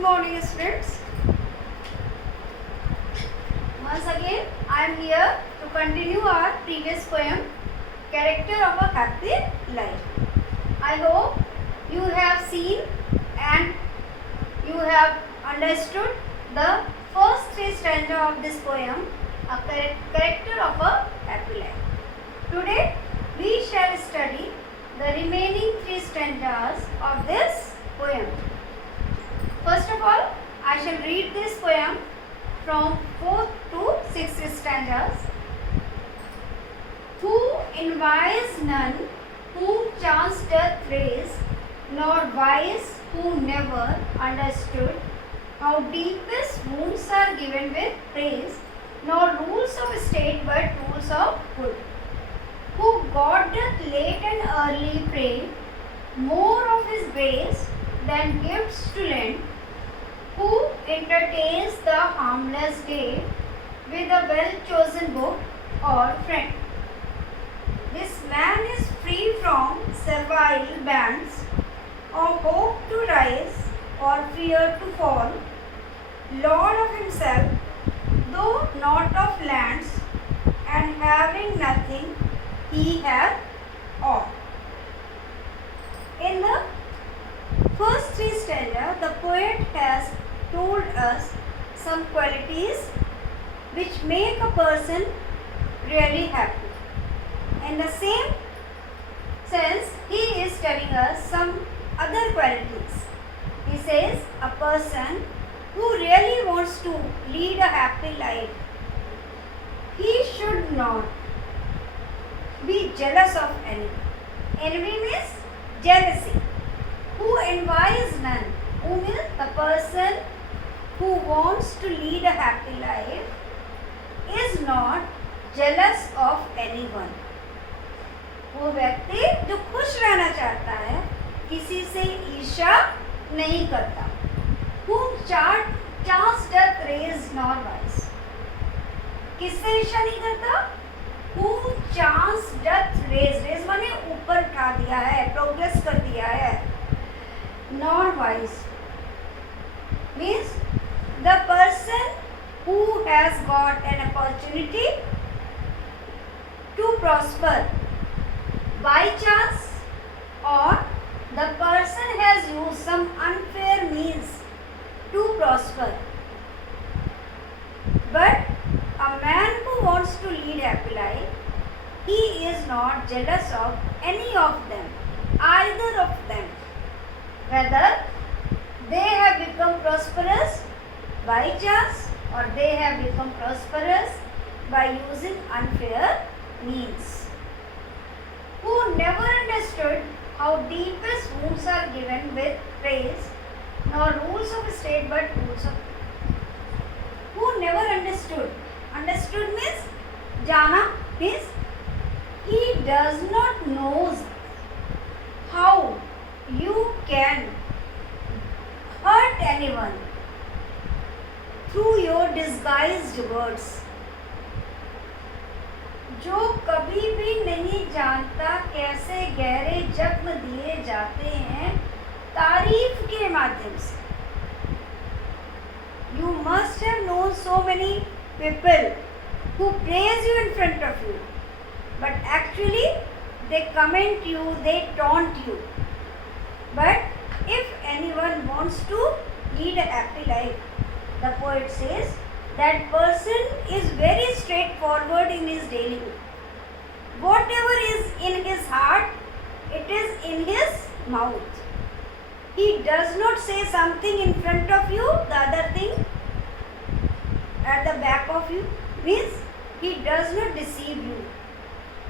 morning, students. Once again, I am here to continue our previous poem, Character of a Happy Life. I hope you have seen and you have understood the first three stanzas of this poem, a character of a happy life. Today, we shall study the remaining three stanzas of this poem. First of all, I shall read this poem from 4th to 6th stanzas. Who envies none whom chance doth raise, nor wise who never understood how deepest wounds are given with praise, nor rules of state but rules of good. Who God doth late and early pray, more of his grace than gifts to lend, who entertains the harmless day with a well-chosen book or friend. This man is free from servile bands, or hope to rise, or fear to fall, Lord of himself, though not of lands, and having nothing, he hath all. In the first three stanzas, the poet has told us some qualities which make a person really happy. In the same sense, he is telling us some other qualities. He says a person who really wants to lead a happy life, he should not be jealous of envy. Envy means jealousy. Who envies none. Who means the person who wants to lead a happy life is not jealous of anyone. वो व्यक्ति जो खुश रहना चाहता है किसी से ईर्ष्या नहीं करता. Whom chance doth raise nor wise. किससे ईर्ष्या नहीं करता? Whom chance doth raise माने ऊपर उठा दिया है, प्रोग्रेस कर दिया है. Nor wise means the person who has got an opportunity to prosper by chance, or the person has used some unfair means to prosper. But a man who wants to lead a happy life, he is not jealous of any of them, either of them, whether they have become prosperous by chance or they have become prosperous by using unfair means. Who never understood how deepest wounds are given with praise, nor rules of state but rules of. Who never understood. Understood means jana means he does not know how you can hurt anyone through your disguised words. जो कभी भी नहीं जानता कैसे गहरे जख्म दिए जाते हैं तारीफ के माध्यम से. You must have known so many people who praise you in front of you, but actually they comment you, they taunt you. But if anyone wants to lead a happy life, the poet says that person is very straightforward in his dealing. Whatever is in his heart, it is in his mouth. He does not say something in front of you, the other thing at the back of you. Means he does not deceive you.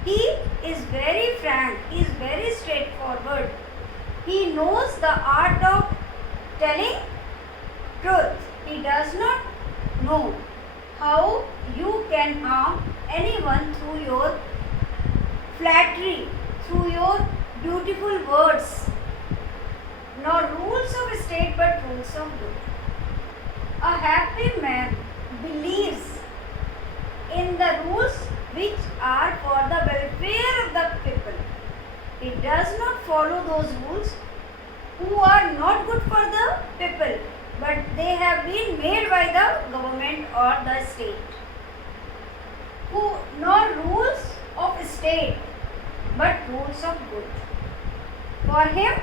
He is very frank, he is very straightforward. He knows the art of telling truth. He does not know how you can harm anyone through your flattery, through your beautiful words, nor rules of state but rules of good. A happy man believes in the rules which are for the welfare of the people. He does not follow those rules who are not good for the people, but but they have been made by the government or the state. Who not rules of state, but rules of good. For him,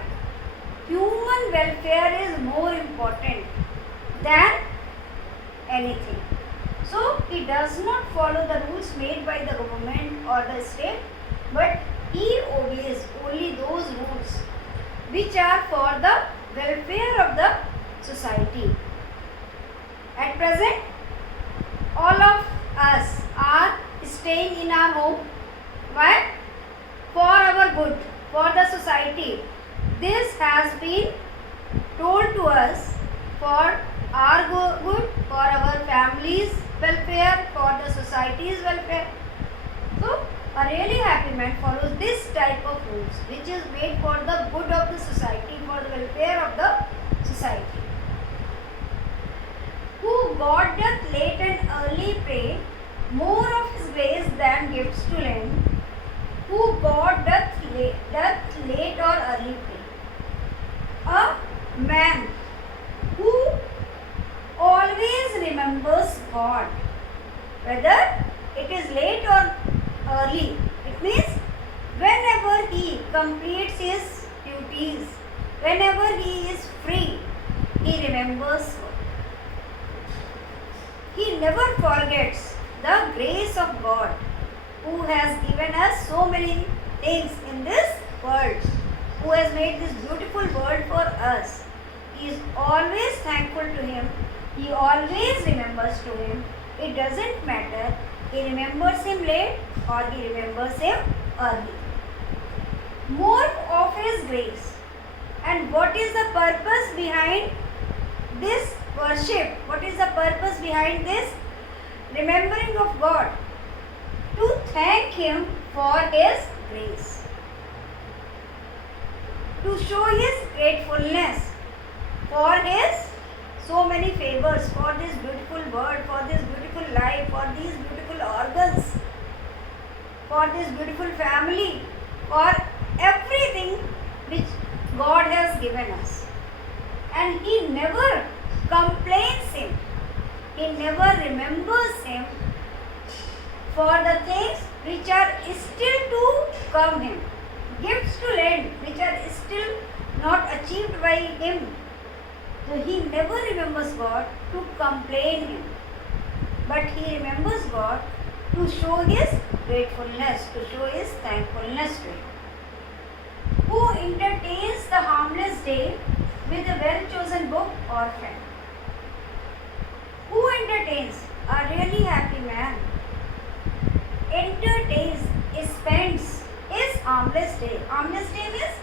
human welfare is more important than anything. So he does not follow the rules made by the government or the state, but he obeys only those rules which are for the welfare of the society. At present, all of us are staying in our home. Why? For our good, for the society. This has been told to us for our good, for our family's welfare, for the society's welfare. So, a really happy man follows this type of rules which is made for the good of the society, for the welfare of the society. Who God doth late and early pray, more of his grace than gifts to lend. Who God doth late or early pray. A man who always remembers God, whether it is late or early. It means whenever he completes his duties, whenever he is free, he remembers God. He never forgets the grace of God, who has given us so many things in this world, who has made this beautiful world for us. He is always thankful to him. He always remembers to him. It doesn't matter he remembers him late or he remembers him early. More of his grace. And what is the purpose behind this worship? What is the purpose behind this remembering of God? To thank him for his grace. To show his gratefulness for his so many favors, for this beautiful world, for this beautiful life, for these beautiful organs, for this beautiful family, for everything which God has given us. And he never complains him. He never remembers him for the things which are still to come him. Gifts to lend which are still not achieved by him. So he never remembers God to complain him, but he remembers God to show his gratefulness, to show his thankfulness to him. Who entertains the harmless day with a well-chosen book or friend. Who entertains? A really happy man. Entertains, spends his harmless day. Harmless day means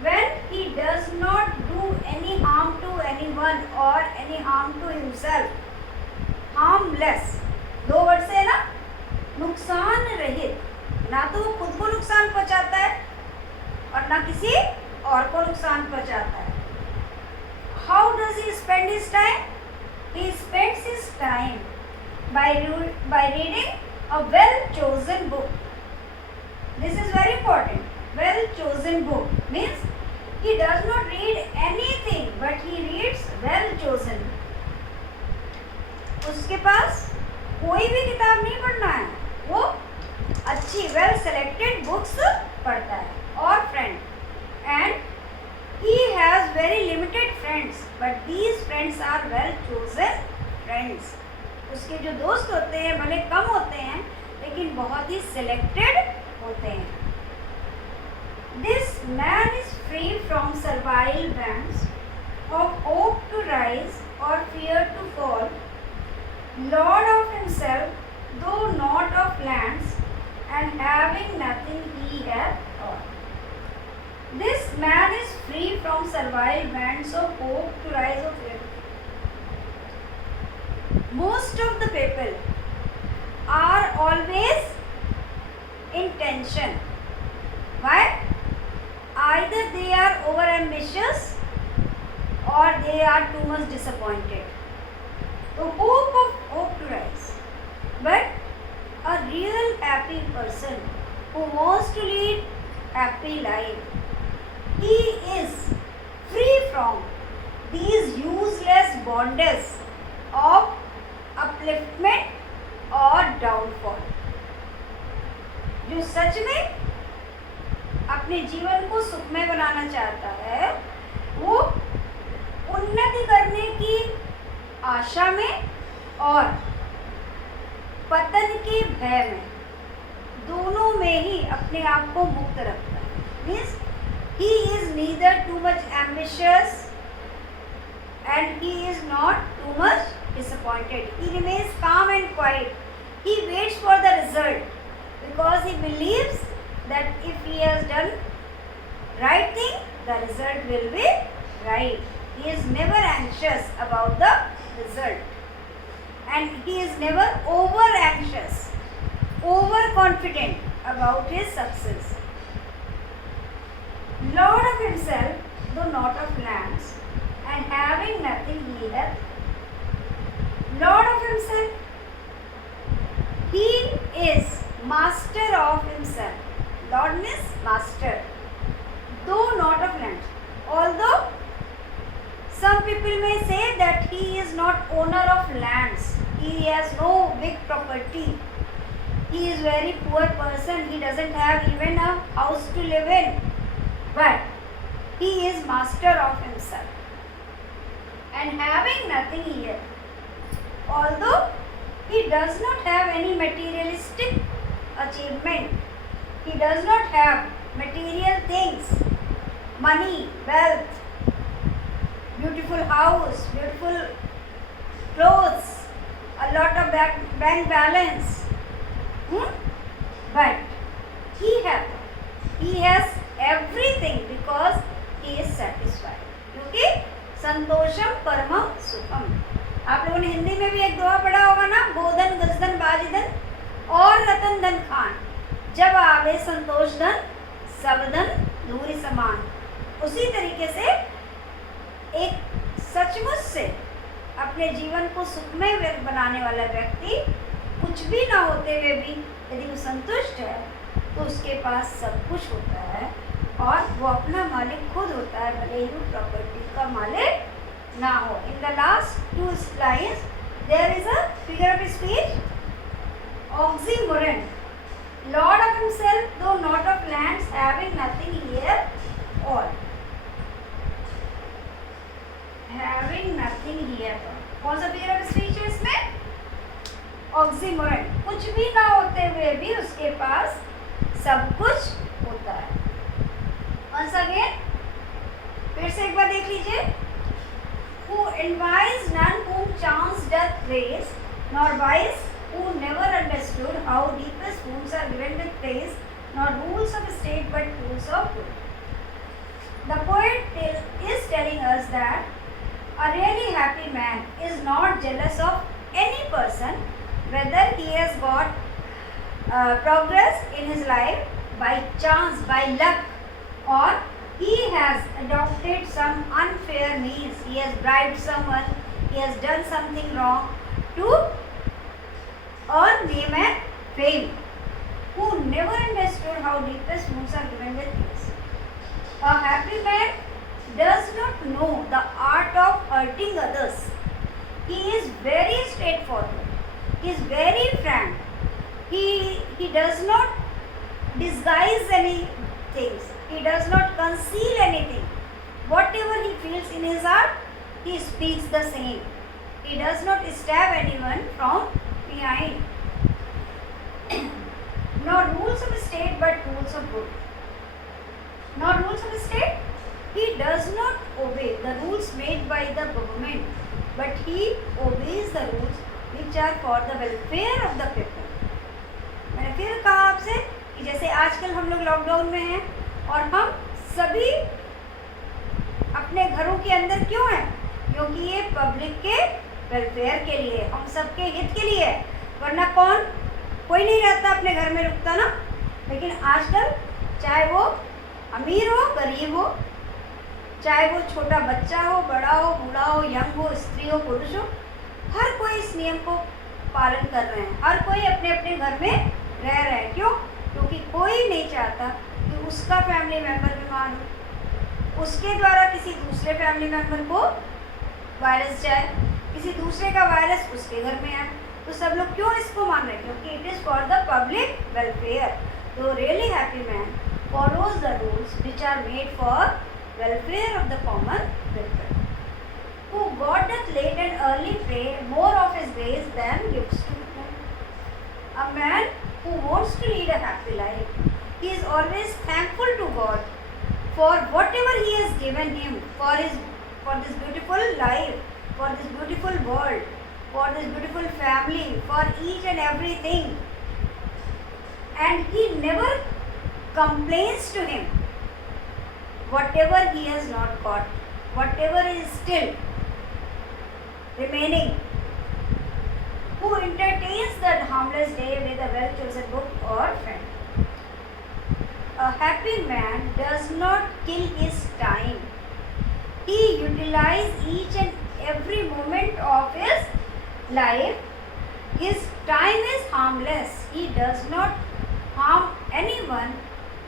when he does not do any harm to anyone or any harm to himself. Harmless. दो word से है ना, नुकसान रहित. ना तो वो खुद को नुकसान पहुंचाता है और ना किसी और को नुकसान पहुंचाता है. How does he spend his time? He spends his time by reading a well-chosen book. This is very important. Well-chosen book means he does not read anything, but he reads well-chosen. उसके पास कोई भी किताब नहीं पढ़ना है, वो अच्छी well-selected books पढ़ता है. और friend, and he has very limited friends, but these friends are well-chosen friends. उसके जो दोस्त होते हैं भले कम होते हैं, लेकिन बहुत ही selected होते हैं. This man is free from servile bands of hope to rise or fear to fall, Lord of himself, though not of lands, and having nothing he hath all. This man is free from servile bands of hope to rise or fear. Most of the people are always in tension. Why? Either they are over ambitious or they are too much disappointed. The hope to rise. But a real happy person who wants to lead happy life, he is free from these useless goddess of upliftment or downfall. जो सच में अपने जीवन को सुखमय बनाना चाहता है, वो उन्नति करने की आशा में और पतन के भय में, दोनों में ही अपने आप को मुक्त रखता है. Means he is neither too much ambitious and he is not too much disappointed. He remains calm and quiet. He waits for the result because he believes that if he has done right thing, the result will be right. He is never anxious about the result, and he is never over anxious, over confident about his success. Lord of himself, though not of lands, and having nothing he hath. Lord of himself, he is master of himself. Lord means master, though not of lands. Although some people may say that he is not owner of lands, he has no big property, he is very poor person, he doesn't have even a house to live in, but he is master of himself and having nothing here. Although he does not have any materialistic achievement, he does not have material things, money, wealth, beautiful house, beautiful clothes, a lot of bank balance, but he has everything because he is satisfied. क्योंकि संतोषम परमम सुखम. आप लोगों ने हिंदी में भी एक दुआ पढ़ा होगा ना, गोधन गजधन बाजधन और रतन धन खान, जब आवे संतोष धन सब धन धूरी समान. उसी तरीके से एक सचमुच से अपने जीवन को सुखमय बनाने वाला व्यक्ति कुछ भी ना होते हुए भी यदि वो संतुष्ट है तो उसके पास सब कुछ होता है और वो अपना मालिक खुद होता है, भले ही वो प्रॉपर्टी का मालिक ना हो. In the last 2 lines there is a figure of speech, oxymoron. Lord of himself, though not of lands, having nothing here all. Having nothing here. कौन सा फिगर ऑफ स्पीच है इसमें? ऑक्सीमोरन. कुछ भी ना होते हुए भी उसके पास सब कुछ होता है. Once again, फिर से एक बार देख लीजिए. Who envies none whom chance doth praise, nor wise who never understood how deepest wounds are given with praise, nor rules of state but rules of good. The poet is telling us that a really happy man is not jealous of any person, whether he has got progress in his life by chance, by luck, or he has adopted some unfair means, he has bribed someone, he has done something wrong to earn name and fame, who never understood how deepest wounds are given with praise. A happy man does not know the art of hurting others. He is very straightforward. He is very frank. He does not disguise any things. He does not conceal anything. Whatever he feels in his heart, he speaks the same. He does not stab anyone from behind. Not rules of state, but rules of good. Not rules of state. He does not obey the rules made by the government, but he obeys the rules which are for the welfare of the people. मैंने फिर कहा आपसे कि जैसे आजकल हम लोग lockdown में हैं और हम सभी अपने घरों के अंदर क्यों हैं? क्योंकि ये पब्लिक के वेलफेयर के लिए, हम सबके हित के लिए है. वरना कोई नहीं रहता अपने घर में रुकता ना. लेकिन आजकल चाहे वो अमीर हो, गरीब हो, चाहे वो छोटा बच्चा हो, बड़ा हो, बूढ़ा हो, यंग हो, स्त्री हो, पुरुष हो, हर कोई इस नियम को पालन कर रहे हैं. हर कोई अपने अपने घर में रह रहे हैं. क्यों? क्योंकि कोई नहीं चाहता कि उसका फैमिली मेम्बर बीमार हो, उसके द्वारा किसी दूसरे फैमिली मेम्बर को वायरस जाए. किसी दूसरे का वायरस उसके घर में है, तो सब लोग क्यों इसको मान रहे हैं? क्योंकि it is for the public welfare. तो really happy man follows the rules which are made for welfare of the common people. Who God doth late and early pray more of his ways than gives to him. A man who wants to lead a happy life, he is always thankful to God for whatever he has given him, for this beautiful life, for this beautiful world, for this beautiful family, for each and everything. And he never complains to him whatever he has not got, whatever is still remaining. Who entertains that harmless day with a well-chosen book or friend. A happy man does not kill his time. He utilizes each and every moment of his life. His time is harmless. He does not harm anyone.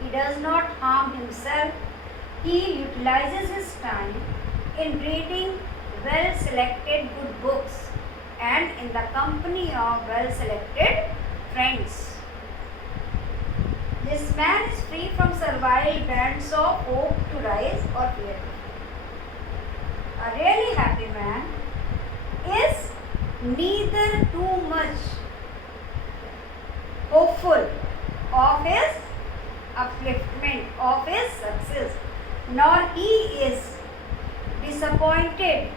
He does not harm himself. He utilizes his time in reading well-selected good books and in the company of well-selected friends. This man is free from servile bands of hope to rise or fear. A really happy man is neither too much hopeful of his upliftment, of his success, nor he is disappointed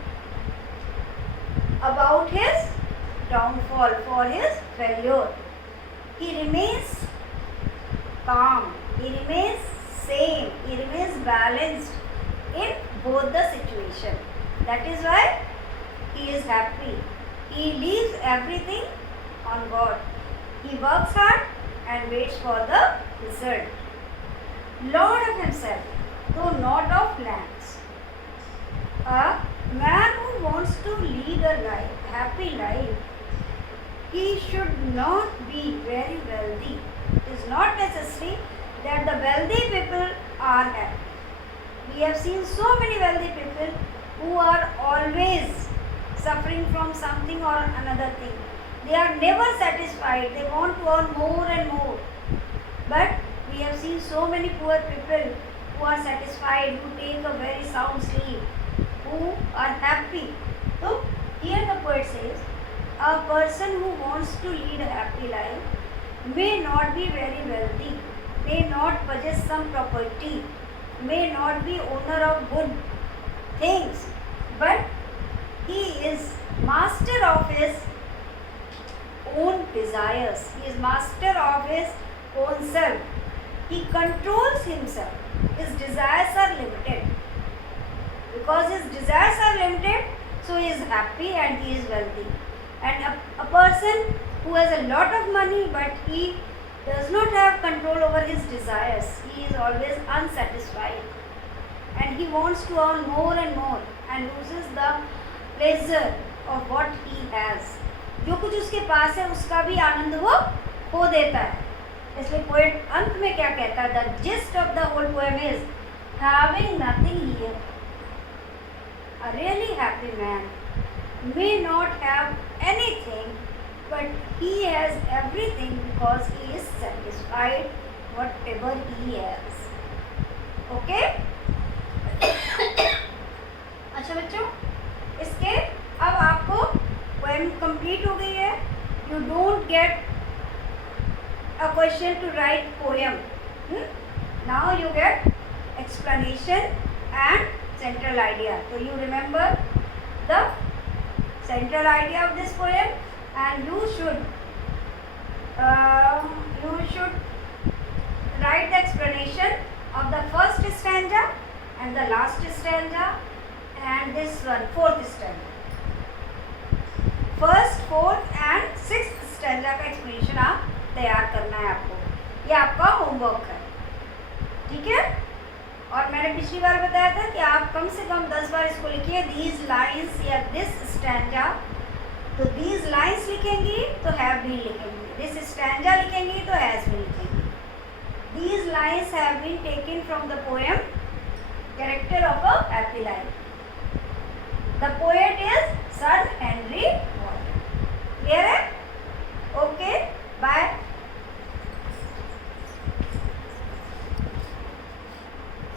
about his downfall, for his failure. He remains calm, he remains sane, he remains balanced in both the situation. That is why he is happy. He leaves everything on God. He works hard and waits for the result. Lord of himself, though not of lands. A man who wants to lead a happy life, he should not be very wealthy. It is not necessary that the wealthy people are happy. We have seen so many wealthy people who are always suffering from something or another thing. They are never satisfied. They want to earn more and more. But we have seen so many poor people who are satisfied, who take a very sound sleep, who are happy. So here the poet says, a person who wants to lead a happy life may not be very wealthy, may not possess some property, may not be owner of good things, but he is master of his own desires. He is master of his own self. He controls himself. His desires are limited. Because his desires are limited, so he is happy and he is wealthy. And a person who has a lot of money but he does not have control over his desires, he is always unsatisfied. And he wants to earn more and more and loses the pleasure of what he has. जो कुछ उसके पास है उसका भी आनंद वो खो देता है. इसलिए पोएट अंत में क्या कहता है? The gist of the whole poem is having nothing here. A really happy man may not have anything, but he has everything because he is satisfied whatever he has. Okay? अच्छा बच्चों, इसके अब आपको पोएम कंप्लीट हो गई है. You don't get a question to write poem. Now you get explanation and central idea. So you remember the central idea of this poem, and you should write the explanation of the first stanza and the last stanza and this one, fourth stanza. First, fourth and sixth stanza का explanation आप तैयार करना है आपको. ये आपका homework है. ठीक है? और मैंने पिछली बार बताया था कि आप कम से कम 10 बार इसको लिखिए. दीज लाइन्स या दिस स्टैंजा, तो दीज लाइन्स लिखेंगी तो हैव बीन लिखेंगी. दिस स्टैंजा लिखेंगी तो हैज बीन लिखेंगी. These lines have been taken from the poem character of a happy life. The poem